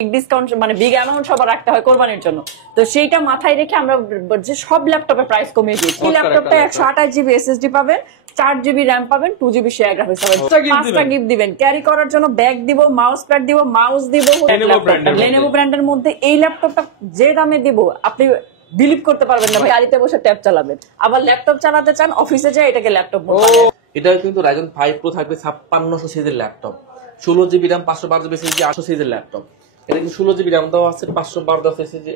Discount মানে big amount সবার রাখতে হয় কোরবানির জন্য। তো সেইটা মাথায় রেখে আমরা যে সব ল্যাপটপের প্রাইস কমিয়ে দিয়েছি। এই ল্যাপটপটা 128 জিবি এসএসডি পাবেন, 4 জিবি র্যাম পাবেন, 2 জিবি শেয়ার গ্রাফিক্স পাবেন, 5টা গিফট দিবেন। ক্যারি করার জন্য ব্যাগ দিব, মাউস প্যাড দিব, মাউস দিব। লেনোভো ব্র্যান্ডের মধ্যে এই ল্যাপটপটা যে দামে দিব আপনি বিলিভ করতে পারবেন না। গাড়িতে বসে ট্যাব চালাবেন, আবার ল্যাপটপ চালাতে চান অফিসে যায়, এটাকে ল্যাপটপ বলবেন। এটা কিন্তু Ryzen 5 Pro থাকবে 5600 সিরিজের laptop, 16 GB RAM, 512 GB SSD, 800 সিরিজের ল্যাপটপ। এটা কিন্তু 16 জিবি র্যাম দেওয়া আছে, 512 এসএসডি,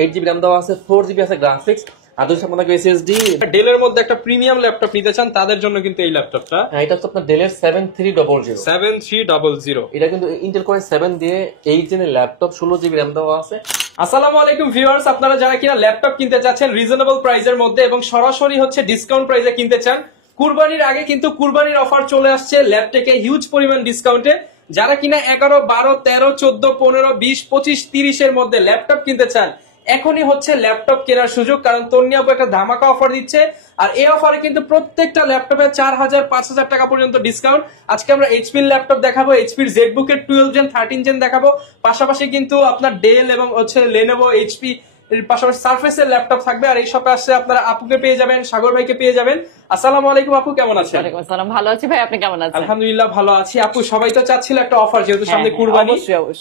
8 জিবি র্যাম দেওয়া আছে, 4 জিবি আছে গ্রাফিক্স, আর 256 এসএসডি। ডেলের মধ্যে একটা প্রিমিয়াম ল্যাপটপ নিতে চান তাদের জন্য কিন্তু এই ল্যাপটপটা, এটা হচ্ছে আপনার ডেলের 7300। এটা কিন্তু ইন্টেল কোর 7 দিয়ে 8 জেনের ল্যাপটপ, 16 জিবি র্যাম দেওয়া আছে। আসসালামু আলাইকুম ভিউয়ার্স, আপনারা যারা কিনা ল্যাপটপ কিনতে চাচ্ছেন রিজনেবল প্রাইসের মধ্যে এবং সরাসরি হচ্ছে ডিসকাউন্ট প্রাইসে কিনতে চান, কুরবানির আগে কিন্তু কুরবানির অফার চলে আসছে ল্যাপটপে হিউজ পরিমাণ ডিসকাউন্টে। যারা কিনা 11, 12, 13, 14, 15, 20, 25, 30 এর মধ্যে ল্যাপটপ কিনতে চান, এখনই হচ্ছে ল্যাপটপ কেনার সুযোগ, কারণ তন্নি আপু একটা ধামাকা অফার দিচ্ছে। আর এই অফারে কিন্তু প্রত্যেকটা ল্যাপটপে 4000, 5000 টাকা পর্যন্ত ডিসকাউন্ট। আজকে আমরা এইচপির ল্যাপটপ দেখাবো, এইচপির জেডবুকের 12 জেন 13 জেন দেখাবো, পাশাপাশি কিন্তু আপনার ডেল এবং হচ্ছে লেনোভো, এইচপি এর পাশাপাশি সারফেসের ল্যাপটপ থাকবে। আর এই শপে আসলে আপনারা আপুকে পেয়ে যাবেন, সাগর ভাইকে পেয়ে যাবেন। আসসালামু আলাইকুম আপু, কেমন আছেন? ওয়ালাইকুম আসসালাম, ভালো আছি ভাই, আপনি কেমন আছেন? আলহামদুলিল্লাহ ভালো আছি আপু। সবাই তো চাচ্ছিল একটা অফার, যেহেতু সামনে কুরবানি,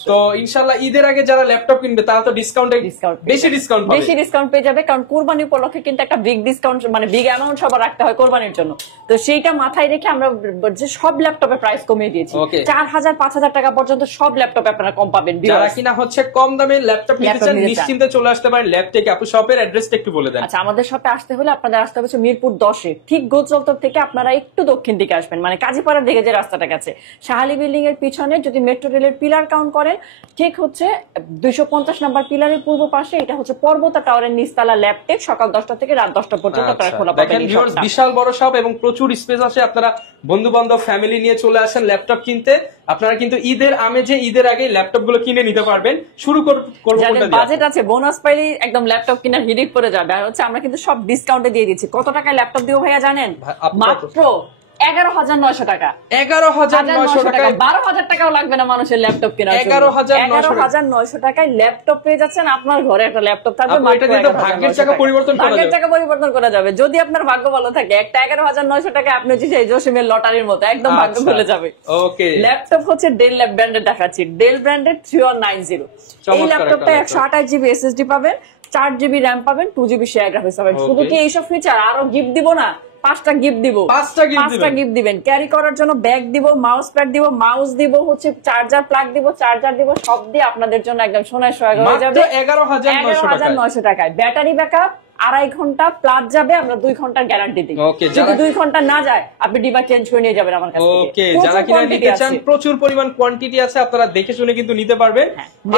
তো ইনশাআল্লাহ ঈদের আগে যারা ল্যাপটপ কিনবে তারা তো বেশি ডিসকাউন্ট পেয়ে যাবে, কারণ কুরবানি উপলক্ষে কিন্তু একটা বিগ ডিসকাউন্ট মানে বিগ অ্যামাউন্ট সবার রাখতে হয় কোরবানির জন্য। তো সেইটা মাথায় রেখে আমরা যে সব ল্যাপটপের প্রাইস কমিয়ে দিয়েছি। 4000, 5000 টাকা পর্যন্ত সব ল্যাপটপে আপনারা কম পাবেন। যারা কিনা হচ্ছে কম দামে ল্যাপটপ নিতে চান নিশ্চিন্তে চলে আসতে পারেন ল্যাপটপে। আপু শপের অ্যাড্রেসটা একটু বলে দেন। আচ্ছা, আমাদের শপে আসতে হলে আপনাদের আসতে হবে মিরপুর 10-এ, ঠিক গোলচত্বর থেকে আপনারা একটু দক্ষিণ দিকে আসবেন, মানে কাজীপাড়ার দিকে যে রাস্তাটা গেছে শাহালি বিল্ডিং এর পিছনে, যদি মেট্রো রেলের পিলার কাউন্ট করেন ঠিক হচ্ছে 250 নাম্বার পিলারের পূর্ব পাশে। এটা হচ্ছে পর্বতা টাওয়ারের নিচতলা ল্যাপটপ, সকাল 10টা থেকে রাত 10টা পর্যন্ত আপনারা খোলা পাবেন। বিশাল বড় শপ এবং প্রচুর স্পেস আছে। আপনারা বন্ধু বান্ধব ফ্যামিলি নিয়ে চলে আসেন ল্যাপটপ কিনতে। আপনারা কিন্তু ঈদের আমেজে ঈদের আগে ল্যাপটপ গুলো কিনে নিতে পারবেন। শুরু করব বাজেট আছে, বোনাস পাইলে একদম ল্যাপটপ কিনার হিডিক পড়ে যাবে। আর হচ্ছে আমরা কিন্তু সব ডিসকাউন্টে দিয়ে দিচ্ছি। কত টাকায় ল্যাপটপ দিব ভাইয়া জানেন? মাত্র 11900 টাকা। 11900 টাকা, 12000 টাকাও লাগবে না মানুষের ল্যাপটপ কেনার জন্য। 11900 টাকায় ল্যাপটপ পেয়ে যাচ্ছেন। আপনার ঘরে একটা ল্যাপটপ থাকবে, ভাগ্যের চাকা পরিবর্তন করা যাবে যদি আপনার ভাগ্য ভালো থাকে। একটা 11900 টাকা আপনি যে জসিমের লটারির মতো একদম ভাগ্য খুলে যাবে। ওকে, ল্যাপটপ হচ্ছে ডেল ব্র্যান্ডের দেখাচ্ছি, ডেল ব্র্যান্ডের 3190। এই ল্যাপটপটা 128 জিবি এসএসডি পাবেন, 4 জিবি র্যাম পাবেন, 2 জিবি শেয়ার গ্রাফিক্স পাবেন। শুধু কি এইসব ফিচার, আরো গিফট দিব না, 5টা গিফট দিব। 5টা গিফট দিবেন। ক্যারি করার জন্য ব্যাগ দিব, মাউস প্যাড দিব, মাউস দিব, হচ্ছে চার্জার প্লাগ দিব, চার্জার দিব, সব দিয়ে আপনাদের জন্য একদম সোনায় সোহাগা হয়ে যাবে 11900 টাকায়। ব্যাটারি ব্যাকআপ 2.5 ঘন্টা প্লাস যাবে, আমরা 2 ঘন্টার গ্যারান্টি দিই। যদি 2 ঘন্টা না যায় আপনি ডিভাইস চেঞ্জ করে নিয়ে যাবেন আমার কাছ থেকে। ওকে, যারা কিনা নিতে চান প্রচুর পরিমাণ কোয়ান্টিটি আছে, আপনারা দেখে শুনে কিন্তু নিতে পারবেন।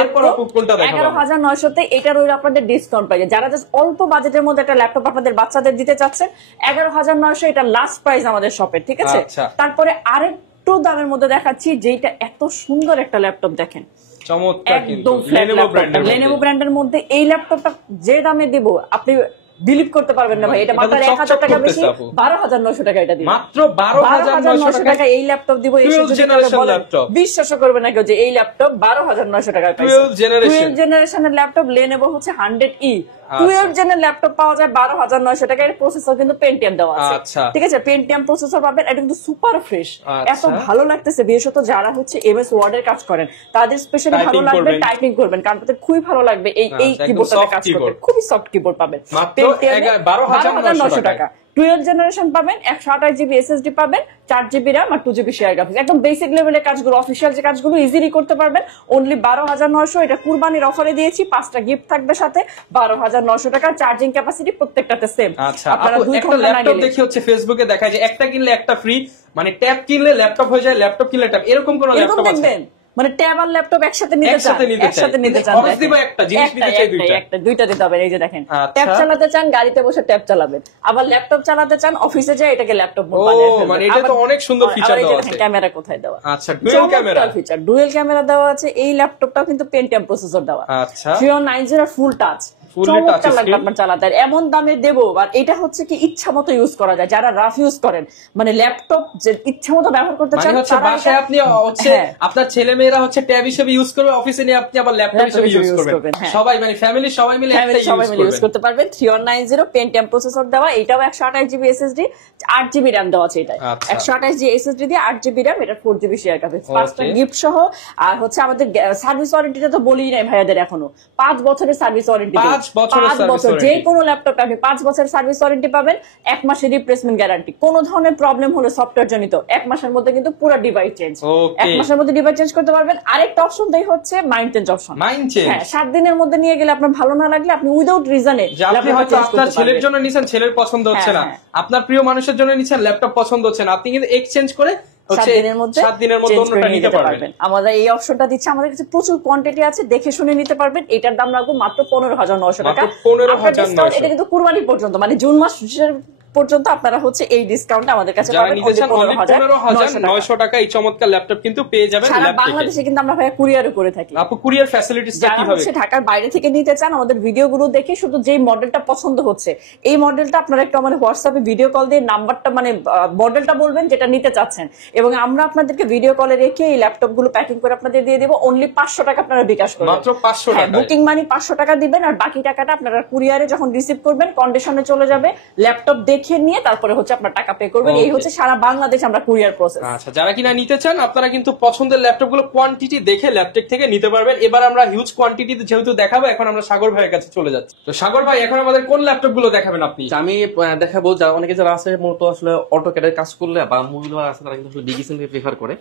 এরপর আপু কোনটা দেখাবো? 11900 তে এটা রইল আপনাদের ডিসকাউন্ট প্রাইস। যারা জাস্ট অল্প বাজেটের মধ্যে একটা ল্যাপটপ আপনাদের বাচ্চাদের দিতে চাচ্ছেন, 11900 এটা লাস্ট প্রাইস আমাদের শপে, ঠিক আছে? তারপরে আরেকটু দামের মধ্যে দেখাচ্ছি, যেটা এত সুন্দর একটা ল্যাপটপ দেখেন, একদম লেনোভো ব্র্যান্ডের মধ্যে এই ল্যাপটপটা যে দামে দিব আপনি বিলিভ করতে পারবেন না ভাই। এটা মাত্র 1000 টাকা বেশি, 12900 টাকা এটা দিব। মাত্র 12900 টাকা এই ল্যাপটপ দিব। বিশ্বাস করবে না কেউ যে এই ল্যাপটপ 12900 টাকা পাইছে। 12 জেনারেশনের ল্যাপটপ লেনোভো হচ্ছে 100E 12 জেনের ল্যাপটপ পাওয়া যায় 12900 টাকা। এর প্রসেসর কিন্তু পেন্টিয়াম দেওয়া আছে, ঠিক আছে? পেন্টিয়াম প্রসেসর পাবেন। এটা কিন্তু সুপার ফ্রেশ, এত ভালো লাগতেছে। বিশেষত যারা হচ্ছে এমএস ওয়ার্ড এর কাজ করেন তাদের স্পেশালি ভালো লাগবে, টাইপিং করবেন, কারণ তাদের খুবই ভালো লাগবে। এই কিবোর্ডটাতে কাজ করতে খুবই সফট কিবোর্ড পাবেন। 12900 টাকা। 12 জেনারেশন পাবেন, 128 জিবি এসএসডি পাবেন, 4 জিবি র্যাম আর 2 জিবি শেয়ার গ্রাফিক্স। একদম বেসিক লেভেলের কাজগুলো, অফিসিয়াল যে কাজগুলো ইজিলি করতে পারবেন। অনলি 12900। এটা কুরবানির অফারে দিয়েছি, 5টা গিফট থাকবে সাথে। 12900 টাকা। চার্জিং ক্যাপাসিটি প্রত্যেকটাতে সেম। আপনারা 2 ঘন্টা ল্যাপটপ দেখি হচ্ছে ফেসবুকে দেখায় যে একটা কিনলে একটা ফ্রি, মানে ট্যাব কিনলে ল্যাপটপ হয়ে যায়, ল্যাপটপ কিনলে ট্যাব, এরকম কোন ল্যাপটপ আছে? মানে ট্যাব আর ল্যাপটপ একসাথে নিতে চান, দুইটা দিতে হবে। এই যে দেখেন, ট্যাব চালাতে চান গাড়িতে বসে ট্যাব চালাবেন, আবার ল্যাপটপ চালাতে চান অফিসে যায়, এটাকে ল্যাপটপ বলবেন। মানে এটা তো অনেক সুন্দর ফিচার দেওয়া আছে। ক্যামেরা কোথায় দেওয়া? আচ্ছা, dual camera feature, dual camera দেওয়া আছে। এই ল্যাপটপটাও কিন্তু পেন্টিয়াম প্রসেসর দেওয়া। 3190 ফুল টাচ। চমৎকার লাগবে আপনার চালাতে। আর এমন দামে দেবো, আর এটা হচ্ছে কি ইচ্ছা মতো ইউজ করা যায়। যারা রাফ ইউজ করেন, মানে ল্যাপটপ যে ইচ্ছা মতো ব্যবহার করতে চান, বাসায় আপনি হচ্ছে আপনার ছেলে মেয়েরা হচ্ছে ট্যাব হিসেবে ইউজ করবে, অফিসে নিয়ে আপনি আবার ল্যাপটপ হিসেবে ইউজ করবেন। সবাই মানে ফ্যামিলি সবাই মিলে ইউজ করতে পারবেন। 3190 পেন্টিয়াম প্রসেসর দেওয়া, এটাও 128 জিবি এসএসডি, 8 জিবি র্যাম দেওয়া আছে। এটা 128 জিবি এসএসডি দিয়ে 8 জিবি র্যাম, এটা 4 জিবি শেয়ার গ্রাফিক্স, 5টা গিফট সহ। আর হচ্ছে আমাদের সার্ভিস ওয়ারেন্টিটা তো বলি নাই ভাইয়াদের, এখনো 5 বছরের সার্ভিস ওয়ারেন্টি। 5 বছর যে কোনো ল্যাপটপ আপনি 5 বছরের সার্ভিস ওয়ারেন্টি পাবেন, 1 মাসের রিপ্লেসমেন্ট গ্যারান্টি। কোনো ধরনের প্রবলেম হলে সফটওয়্যার জনিত 1 মাসের মধ্যে কিন্তু পুরো ডিভাইস চেঞ্জ, 1 মাসের মধ্যে ডিভাইস চেঞ্জ করতে পারবেন। আরেকটা অপশন দেই হচ্ছে মাইন্ড চেঞ্জ অপশন। হ্যাঁ, 7 দিনের মধ্যে নিয়ে গেলে আপনার ভালো না লাগলে আপনি উইদাউট রিজনে, আপনি হয়তো আপনার ছেলের জন্য নিছেন, ছেলের পছন্দ হচ্ছে না, আপনার প্রিয় মানুষের জন্য নিছেন, ল্যাপটপ পছন্দ হচ্ছে না, আপনি কিন্তু এক্সচেঞ্জ করে 7 দিনের মধ্যে অন্যটা নিতে পারবেন। আমাদের এই অপশনটা দিচ্ছে, আমাদের কাছে প্রচুর কোয়ান্টিটি আছে, দেখে শুনে নিতে পারবেন। এটার দাম রাখবো মাত্র 15,900 টাকা। এটা কিন্তু কুরবানি পর্যন্ত, মানে জুন মাস পর্যন্ত আপনারা হচ্ছে এই ডিসকাউন্ট আমাদের কাছে পাবেন। 15,900 টাকা এই চমৎকার ল্যাপটপ কিন্তু পেয়ে যাবেন। সারা বাংলাদেশে কিন্তু আমরা ভাইয়া কুরিয়ারও করে থাকি। আপু কুরিয়ার ফ্যাসিলিটিসটা কিভাবে? যারা ঢাকার বাইরে থেকে নিতে চান, আমাদের ভিডিওগুলো দেখে শুধু যেই মডেলটা পছন্দ হচ্ছে, এই মডেলটা আপনারা একটু আমাদের হোয়াটসঅ্যাপে ভিডিও কল দিয়ে নাম্বারটা, মানে মডেলটা বলবেন যেটা নিতে চাচ্ছেন, এবং আমরা আপনাদেরকে ভিডিও কলে রেখে এই ল্যাপটপ গুলো প্যাকিং করে আপনাদের দিয়ে দেব। অনলি 500 টাকা আপনারা বিকাশ করবেন, মাত্র 500 টাকা। বুকিং মানি 500 টাকা দিবেন, আর বাকি টাকাটা আপনারা কুরিয়ারে যখন রিসিভ করবেন কন্ডিশনে চলে যাবে। ল্যাপটপ দেখে নিয়ে তারপরে হচ্ছে আপনার টাকা পে করবেন। এই হচ্ছে সারা বাংলাদেশ আমরা কুরিয়ার প্রসেস। আচ্ছা, যারা কিনা নিতে চান আপনারা কিন্তু পছন্দের ল্যাপটপ গুলো কোয়ান্টিটি দেখে ল্যাপটপ থেকে নিতে পারবেন। এবার আমরা হিউজ কোয়ান্টিটি যেহেতু দেখাবো, এখন আমরা সাগর ভাইয়ের কাছে চলে যাচ্ছি। তো সাগর ভাই, এখন আমাদের কোন ল্যাপটপ গুলো দেখাবেন আপনি? আমি দেখাবো, যারা অনেকে যারা আছে মূলত আসলে অটোক্যাডের কাজ করলে বা মুভি আছে, তারা কিন্তু ডিজিটাল প্রেফার করে,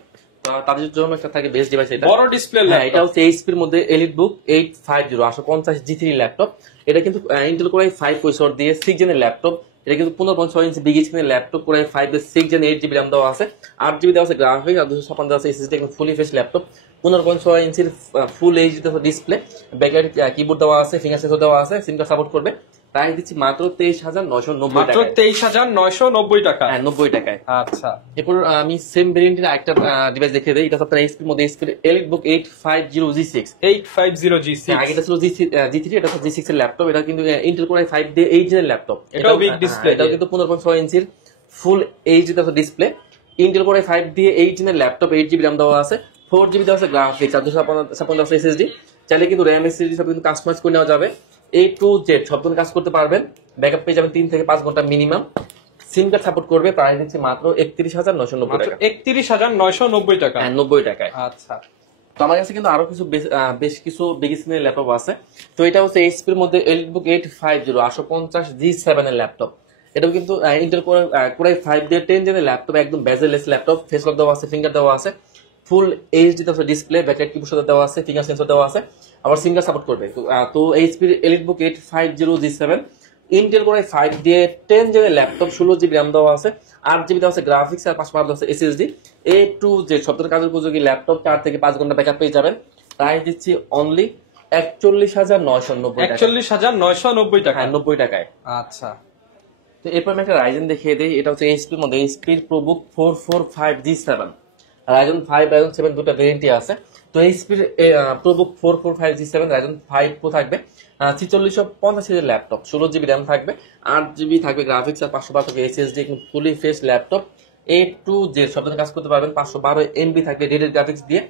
তাদের জন্য একটা থাকে বেস্ট ডিভাইস। এটা বড় ডিসপ্লে ল্যাপটপ, এটা হচ্ছে এইচপি এর মধ্যে এলিটবুক 850 850 G3 ল্যাপটপ। এটা কিন্তু ইন্টেল কোর i5 প্রসেসর দিয়ে 6 জেনের ল্যাপটপ। এটা কিন্তু 15.6 ইঞ্চি বিগ স্ক্রিনের ল্যাপটপ, কোর i5 এর 6 জেন 8 জিবি র্যাম দেওয়া আছে, 8 জিবি দেওয়া আছে গ্রাফিক্স, আর 256 দেওয়া আছে এসএসডি। একদম ফুলি ফ্রেশ ল্যাপটপ, 15.6 ইঞ্চির full HD display, backlight keyboard দেওয়া আছে, ফিঙ্গার সেন্সর দেওয়া আছে, সিমটা সাপোর্ট করবে। প্রাইস দিচ্ছি মাত্র 23,990 টাকা। 23,990 টাকা। হ্যাঁ, 90 টাকায়। আচ্ছা, এরপর আমি সেম ভেরিয়েন্টের একটা ডিভাইস দেখিয়ে দেই। এটা আপনার এইচপি এর মধ্যে এইচপি এলিটবুক 850G6। 850G6, আগেটা ছিল G3, এটা হচ্ছে G6 এর ল্যাপটপ। এটা কিন্তু ইন্টেল কোর i5 দিয়ে 8 জেনের ল্যাপটপ। এটাও বিগ ডিসপ্লে, এটাও কিন্তু 15.6 ইঞ্চির full HD display, Intel core i5 দিয়ে 8 জেনের ল্যাপটপ, 8 জিবি র্যাম দেওয়া আছে, 4 জিবি দেওয়া আছে গ্রাফিক্স, আর 256 এসএসডি। চাইলে কিন্তু র্যাম এসএসডি সব কিন্তু কাস্টমাইজ করে নেওয়া যাবে। A to Z সব ধরনের কাজ করতে পারবেন। ব্যাকআপ পেয়ে যাবেন 3 থেকে 5 ঘন্টা মিনিমাম। সিম কার্ড সাপোর্ট করবে। প্রাইস দিচ্ছে মাত্র 31,990 টাকা। 31,990 টাকা। হ্যাঁ, 90 টাকায়। আচ্ছা, তো আমার কাছে কিন্তু আরো কিছু বেশ কিছু বিগ স্ক্রিনের ল্যাপটপ আছে। তো এটা হচ্ছে এইচপি এর মধ্যে এলিটবুক 850 850G7 এর ল্যাপটপ। এটাও কিন্তু ইন্টেল কোর i5 দিয়ে 10 জেনের ল্যাপটপ, একদম বেজেলেস ল্যাপটপ, ফেস লক দেওয়া আছে, ফিঙ্গার দেওয়া আছে, full HD display, backlight keyboard দেওয়া আছে, ফিঙ্গার সেন্সর দেওয়া আছে, আবার সিঙ্গার সাপোর্ট করবে। তো HP EliteBook 850G7 Intel core i5 দিয়ে 10 জেনের ল্যাপটপ, 16 জিবি র্যাম দেওয়া আছে, 8 জিবি দেওয়া আছে গ্রাফিক্স, আর 512 দেওয়া আছে এসএসডি। A to Z সব ধরনের কাজের উপযোগী ল্যাপটপ, 4 থেকে 5 ঘন্টা ব্যাকআপ পেয়ে যাবেন। প্রাইস দিচ্ছি অনলি 41,990 টাকা। 41,990 টাকা। হ্যাঁ, 90 টাকায়। আচ্ছা, তো এরপর আমি একটা রাইজেন দেখিয়ে দিই। এটা হচ্ছে এইচপি এর মধ্যে HP ProBook 445G7, Ryzen 5 Ryzen 7 দুটো ভেরিয়েন্টই আছে। তো HP ProBook 445G7 Ryzen 5 pro থাকবে, 4650 সিরিজের ল্যাপটপ, 16 জিবি র্যাম থাকবে, 8 জিবি থাকবে গ্রাফিক্স, আর 512 SSD, fully fresh laptop. A to Z সব ধরনের কাজ করতে পারবেন। 512 MB থাকবে ডেডিকেটেড গ্রাফিক্স দিয়ে।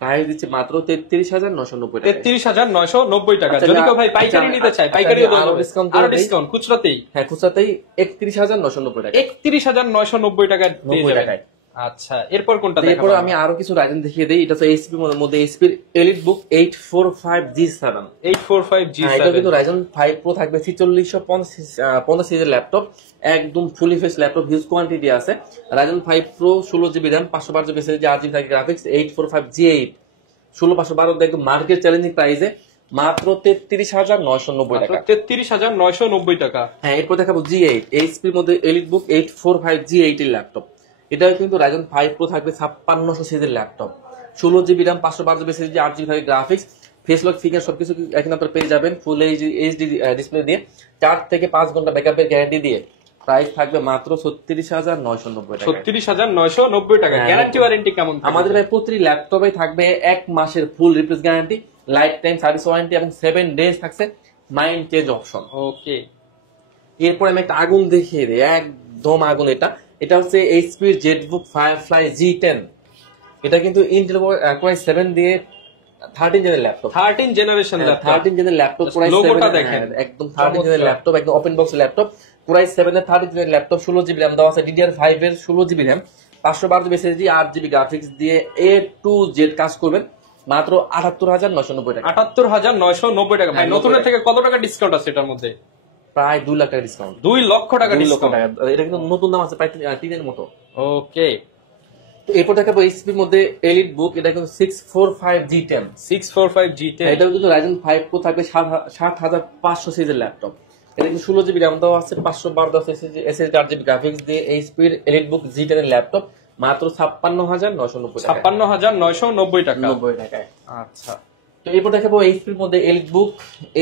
প্রাইস দিচ্ছে মাত্র 33,990 টাকা। 33,990 টাকা। যদি কেউ ভাই পাইকারি নিতে চায়, পাইকারিও দেওয়া হবে, আরো ডিসকাউন্ট খুচরাতেই। হ্যাঁ, খুচরাতেই 31,990 টাকা। 31,990 টাকা পেয়ে যাবেন। আচ্ছা, এরপর কোনটা দেখাবো? এরপর আমি আরো কিছু রাইজেন দেখিয়ে দেই। এটা হচ্ছে এইচপি এর মধ্যে এইচপি এলিটবুক 845G7। 845G7 এটা কিন্তু রাইজেন 5 প্রো থাকবে, 4650 সিরিজের ল্যাপটপ, একদম fully fresh laptop, huge quantity আছে। Ryzen 5 pro 16 GB RAM, 512 GB SSD, 8 GB থাকে গ্রাফিক্স, 845G8 16512 একদম মার্কেট চ্যালেঞ্জিং প্রাইসে মাত্র 33,990 টাকা। 33,990 টাকা। হ্যাঁ, এরপর দেখাবো G8 এইচপি এর মধ্যে এলিটবুক 845G8 এর ল্যাপটপ। এটা কিন্তু রাইজেন 5 প্রো থাকবে, 5600 সিরিজের laptop, 16 GB RAM, 512 GB SSD, 8 GB থাকে গ্রাফিক্স, ফেস লক, ফিঙ্গার সবকিছু এখানে আপনারা পেয়ে যাবেন ফুল এইচডি ডিসপ্লে দিয়ে, 4 থেকে 5 ঘন্টা ব্যাকআপের গ্যারান্টি দিয়ে। প্রাইস থাকবে মাত্র 36,990 টাকা। 36,990 টাকা। গ্যারান্টি ওয়ারেন্টি কেমন? আমাদের ভাই প্রতিটি ল্যাপটপে থাকবে 1 মাসের ফুল replace guarantee, life time service warranty, এবং 7 ডেজ থাকছে মাইন্ড চেঞ্জ অপশন। ওকে, এরপর আমি একটা আগুন দেখিয়ে দিই, একদম আগুন। এটা হচ্ছে এইচপি জেটবুক ফায়ারফ্লাই G10। এটা কিন্তু ইন্টেল কোর i7 দিয়ে 13 জেনের ল্যাপটপ, 13 জেনারেশন ল্যাপটপ, 13 জেনের ল্যাপটপ, কোর লোগোটা i7 দেখেন, একদম 13 জেনের ল্যাপটপ, একদম open box laptop, core i7 এর 13 জেনের ল্যাপটপ, 16 জিবি র্যাম দেওয়া আছে, DDR5 এর 16 GB RAM, 512 GB SSD, 8 GB graphics দিয়ে A to Z কাজ করবেন মাত্র 78,990 টাকা। 78,990 টাকা। ভাই নতুনের থেকে কত টাকা ডিসকাউন্ট আছে এটার মধ্যে? প্রায় 2 লাখ টাকা ডিসকাউন্ট। 2 লক্ষ টাকা 2 লক্ষ ডিসকাউন্ট। টাকা। এটা কিন্তু নতুন দাম আছে প্রায় 3 মতো। ওকে, তো এরপর দেখাবো এইচপির মধ্যে এলিট বুক। এটা কিন্তু 645 G10। 645 G10, এটাও কিন্তু Ryzen 5 Pro থাকবে, 7,500 সিরিজের ল্যাপটপ। এটা কিন্তু 16 জিবি র্যাম দেওয়া আছে, 512 SSD, 8 জিবি গ্রাফিক্স দিয়ে এইচপির এলিট বুক G10 এর ল্যাপটপ মাত্র 56,990 টাকা। 56,990 টাকা। 90 টাকায়। আচ্ছা, তো এরপর দেখাবো এইচপির মধ্যে এলিট বুক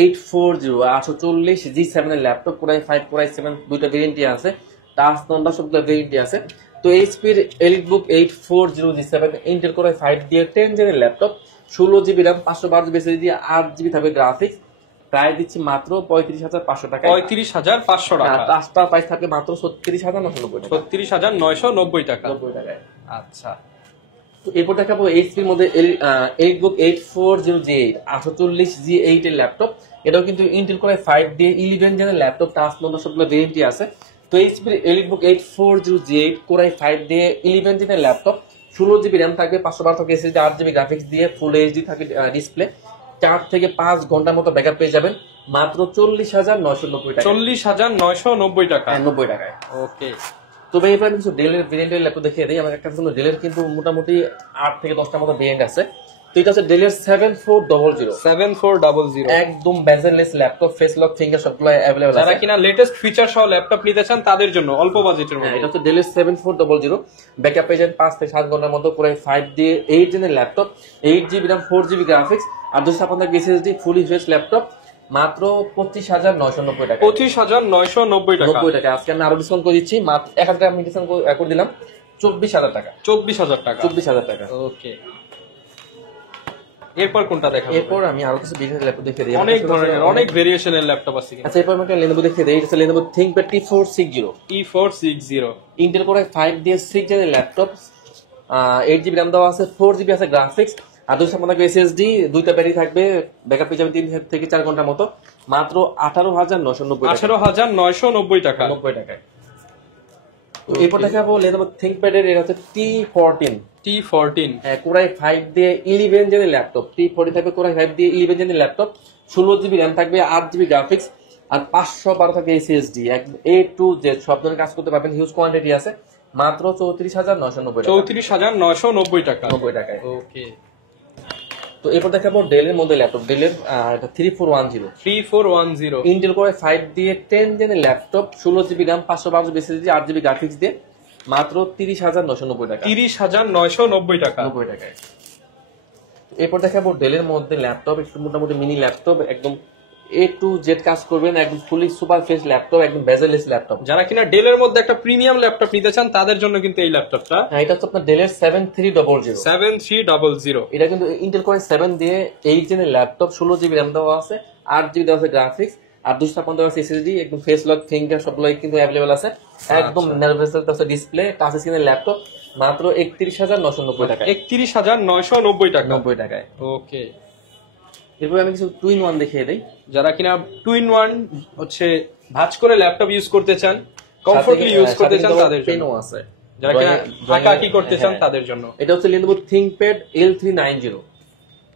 840 840 G7 এর laptop, core i5 core i7 দুইটা ভেরিয়েন্টই আছে, টাচ নন্ডা সবগুলো ভেরিয়েন্টই আছে। তো এইচপির elite book 840 G7 Intel core i5 দিয়ে 10 জেনের laptop, 16 GB RAM, 512 GB SSD, 8 GB থাকবে গ্রাফিক্স, প্রায় দিচ্ছি মাত্র 35,500 টাকা। 35,500 টাকা। টাচটার প্রাইস থাকবে মাত্র 36,990 টাকা। 36,990 টাকা। 90 টাকায়। আচ্ছা, তো এরপর দেখাবো এইচপির মধ্যে এলিট বুক 840 G8 840 G8 এর ল্যাপটপ। এটাও কিন্তু ইন্টেল কোর i5 দিয়ে 11 জেনের ল্যাপটপ, টাচ নন্ডা সবগুলো ভেরিয়েন্টই আছে। তো এইচপির elite book 840 G8 core i5 দিয়ে 11 জেনের ল্যাপটপ, 16 জিবি র্যাম থাকবে, 512 থাকবে SSD, 8 জিবি গ্রাফিক্স দিয়ে ফুল এইচডি থাকবে ডিসপ্লে, 4 থেকে 5 ঘন্টার মতো ব্যাকআপ পেয়ে যাবেন মাত্র 40,990 টাকা। 40,990 টাকা। 90 টাকায়। ওকে, তবে এবার কিছু ডেলের ভেরিয়েন্টের ল্যাপটপ দেখিয়ে দিই। আমার একটা কিন্তু ডেলের কিন্তু মোটামুটি 8 থেকে 10টার মতো ভেরিয়েন্ট আছে। তো এটা হচ্ছে ডেলের 7400 7400, একদম bezel-less laptop, face lock, finger সবগুলো अवेलेबल আছে। যারা কিনা লেটেস্ট ফিচার সহ ল্যাপটপ নিতে চান তাদের জন্য অল্প বাজেটের মধ্যে। এটা হচ্ছে ডেলের 7400, ব্যাকআপ পেয়ে যাবেন 5 থেকে 7 ঘন্টার মতো, পুরো 5 দিয়ে 8 জেনের laptop, 8 GB RAM, 4 GB graphics আর 256 SSD, ফুলি ফ্রেশ ল্যাপটপ মাত্র 25,990 টাকা। 25,990 টাকা। 90 টাকা। আজকে আমি আরো ডিসকাউন্ট করে দিচ্ছি, মাত্র 1000 টাকা আমি ডিসকাউন্ট করে দিলাম, 24,000 টাকা। 24,000 টাকা। 24,000 টাকা। ওকে, এরপর কোনটা দেখাবো? এরপর আমি আরো কিছু ডিজাইন ল্যাপটপ দেখিয়ে দিই। অনেক ধরনের অনেক ভেরিয়েশনের ল্যাপটপ আছে। আচ্ছা, এরপর আমি একটা Lenovo দেখিয়ে দিই। এটা হচ্ছে Lenovo ThinkPad T460 E460, Intel core i5 দিয়ে 6 জেনের ল্যাপটপ, 8 জিবি র্যাম দেওয়া আছে, 4 জিবি আছে গ্রাফিক্স আর 256 SSD, দুইটা ব্যাটারি থাকবে, ব্যাকআপ পেয়ে যাবেন 3 থেকে 4 ঘন্টার মতো, মাত্র 18,990 টাকা। 18,990 টাকা। 90 টাকায়। তো এরপর দেখাবো Lenovo ThinkPad এর, এটা হচ্ছে T14 T14, কোর i5 দিয়ে 11 জেনের ল্যাপটপ, T40 থাকবে কোর i5 দিয়ে 11 জেনের ল্যাপটপ, 16 জিবি র্যাম থাকবে, 8 জিবি গ্রাফিক্স আর 512 থাকবে SSD, A to Z সব ধরনের কাজ করতে পারবেন, হিউজ কোয়ান্টিটি আছে, মাত্র 34,990 টাকা। 34,990 টাকা। 90 টাকায়। ওকে, তো এরপর দেখাবো ডেলের মধ্যে ল্যাপটপ, ডেলের এটা 3410 3410, ইন্টেল কোর i5 দিয়ে 10 জেনের laptop, 16 GB RAM, 512 GB SSD, 8 GB graphics দিয়ে মাত্র 30,990 টাকা। 30,990 টাকা। 90 টাকায়। এরপর দেখাবো ডেলের মধ্যে ল্যাপটপ, একটু মোটামুটি মিনি ল্যাপটপ, একদম A to Z কাজ করবেন, একদম ফুলি সুপার ফ্রেশ ল্যাপটপ, একদম বেজেললেস ল্যাপটপ। যারা কিনা ডেলের মধ্যে একটা প্রিমিয়াম ল্যাপটপ নিতে চান তাদের জন্য কিন্তু এই ল্যাপটপটা। এটা হচ্ছে আপনার ডেলের 7300 7300, এটা কিন্তু ইন্টেল কোর i7 দিয়ে 8 জেনের ল্যাপটপ, 16 জিবি র্যাম দেওয়া আছে, 8 জিবি দেওয়া আছে গ্রাফিক্স আর 256 SSD, একদম ফেস লক, ফিঙ্গার সবগুলো কিন্তু অ্যাভেলেবল আছে, একদম নার্ভেসেল ডিসপ্লে, টাচ স্ক্রিনের ল্যাপটপ, মাত্র 31,990 টাকা। 31,990 টাকা। 90 টাকায়। ওকে, এরপর আমি কিছু টুইন ওয়ান দেখিয়ে দিই। যারা কিনা 2-in-1 হচ্ছে ভাঁজ করে ল্যাপটপ ইউজ করতে চান, কমফোর্টলি ইউজ করতে চান তাদের জন্য পেনও আছে, যারা কিনা হাঁটাহাঁটি করতে চান তাদের জন্য। এটা হচ্ছে Lenovo ThinkPad L390,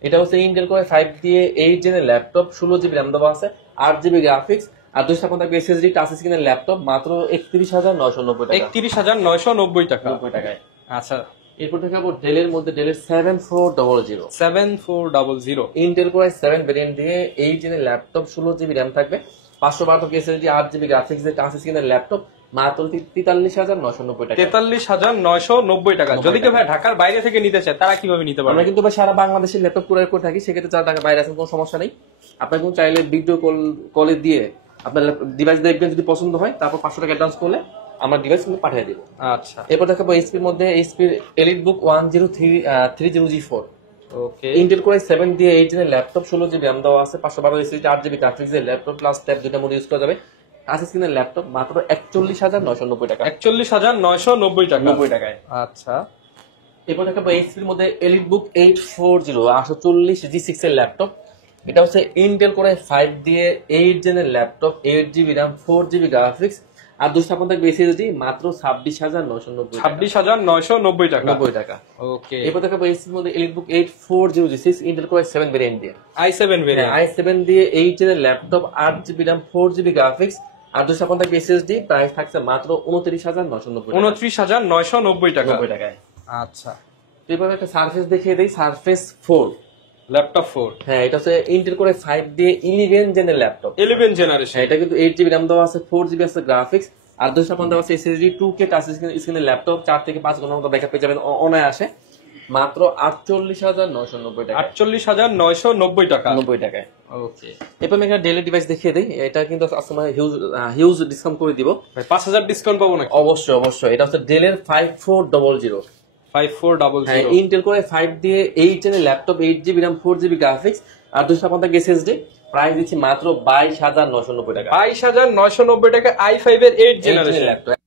এটা হচ্ছে ইন্টেল কোর i5 দিয়ে 8 জেনের ল্যাপটপ, 16 জিবি র্যাম দেওয়া আছে, 8 জিবি গ্রাফিক্স আর 256 SSD, টাচ স্ক্রিনের ল্যাপটপ, মাত্র 31,990 টাকা। 31,990 টাকা। 90 টাকায়। আচ্ছা, এরপর দেখাবো ডেলের মধ্যে ডেলের 7400 7400, ইন্টেল কোর i7 ভেরিয়েন্ট দিয়ে 8 জেনের ল্যাপটপ, 16 জিবি র্যাম থাকবে, 512 SSD, 8 জিবি গ্রাফিক্স দিয়ে টাচ স্ক্রিনের ল্যাপটপ, মাত্র 43,990 টাকা। 43,990 টাকা। যদি কেউ ভাই ঢাকার বাইরে থেকে নিতে চায় তারা কিভাবে নিতে আমরা পারবে? কিন্তু ভাই সারা বাংলাদেশের ল্যাপটপ কুরিয়ার করে থাকি, সেক্ষেত্রে যারা ঢাকার বাইরে আছেন কোনো সমস্যা নেই, আপনার কিন্তু চাইলে ভিডিও কলে দিয়ে আপনার ডিভাইস দেখবেন, যদি পছন্দ হয় তারপর 500 টাকা অ্যাডভান্স করলে আমরা ডিভাইস কিন্তু পাঠিয়ে দিব। আচ্ছা, এরপর দেখাবো এইচপির মধ্যে এইচপির এলিট বুক 1030 G4 ওকে ইন্টেল কোর i7 দিয়ে 8 জেনের ল্যাপটপ 16 জিবি র্যাম দেওয়া আছে 512 এসএসডি 8 জিবি গ্রাফিক্স এর ল্যাপটপ প্লাস ট্যাব দুটো মোড ইউজ করা যাবে টাচ স্ক্রিনের ল্যাপটপ মাত্র 41990 টাকা 41,990 টাকা 90 টাকায়। আচ্ছা এরপর দেখাবো এইচপির মধ্যে এলিটবুক 840 840 G6 এর ল্যাপটপ। এটা হচ্ছে ইন্টেল কোর i5 দিয়ে 8 জেনের laptop 8 GB RAM 4 GB graphics আর 256 থাকবে এসএসডি মাত্র 26,990 টাকা 26,990 টাকা 90 টাকা। ওকে এরপর দেখাবো এইচপির মধ্যে EliteBook 840 G6 Intel core i7 variant দিয়ে i7 ভেরিয়েন্ট i7 দিয়ে 8 জেনের laptop 8 GB RAM 4 GB graphics আর 256 থাকবে এসএসডি প্রাইস থাকছে মাত্র 29,990 টাকা 29,990 টাকা 90 টাকায়। আচ্ছা এরপর একটা সারফেস দেখিয়ে দেই সারফেস 4। ল্যাপটপ 4 হ্যাঁ এটা হচ্ছে ইন্টেল কোর i5 দিয়ে 11 জেনের ল্যাপটপ। 11 জেনারেশন হ্যাঁ এটা কিন্তু 8 জিবি র্যাম দেওয়া আছে 4 জিবি আছে গ্রাফিক্স আর 256 দেওয়া আছে এসএসডি 2K টাচ স্ক্রিনের ল্যাপটপ 4 থেকে 5 ঘন্টার মতো ব্যাকআপ পেয়ে যাবেন অনায়াসে মাত্র 48,990 টাকা 48,990 টাকা 90 টাকায়। ওকে এরপর আমি একটা ডেলি ডিভাইস দেখিয়ে দিই এটা কিন্তু আসলে হিউজ ডিসকাউন্ট করে দিব ভাই 5,000 ডিসকাউন্ট পাবো নাকি অবশ্যই অবশ্যই। এটা হচ্ছে ডেলের 5400 5400 হ্যাঁ ইন্টেল কোর i5 দিয়ে 8 জেনের laptop 8 GB RAM 4 GB graphics আর 256 এসএসডি প্রাইস দিচ্ছি মাত্র 22,990 টাকা 22,990 টাকা i5 এর 8 জেনারেশন ল্যাপটপ।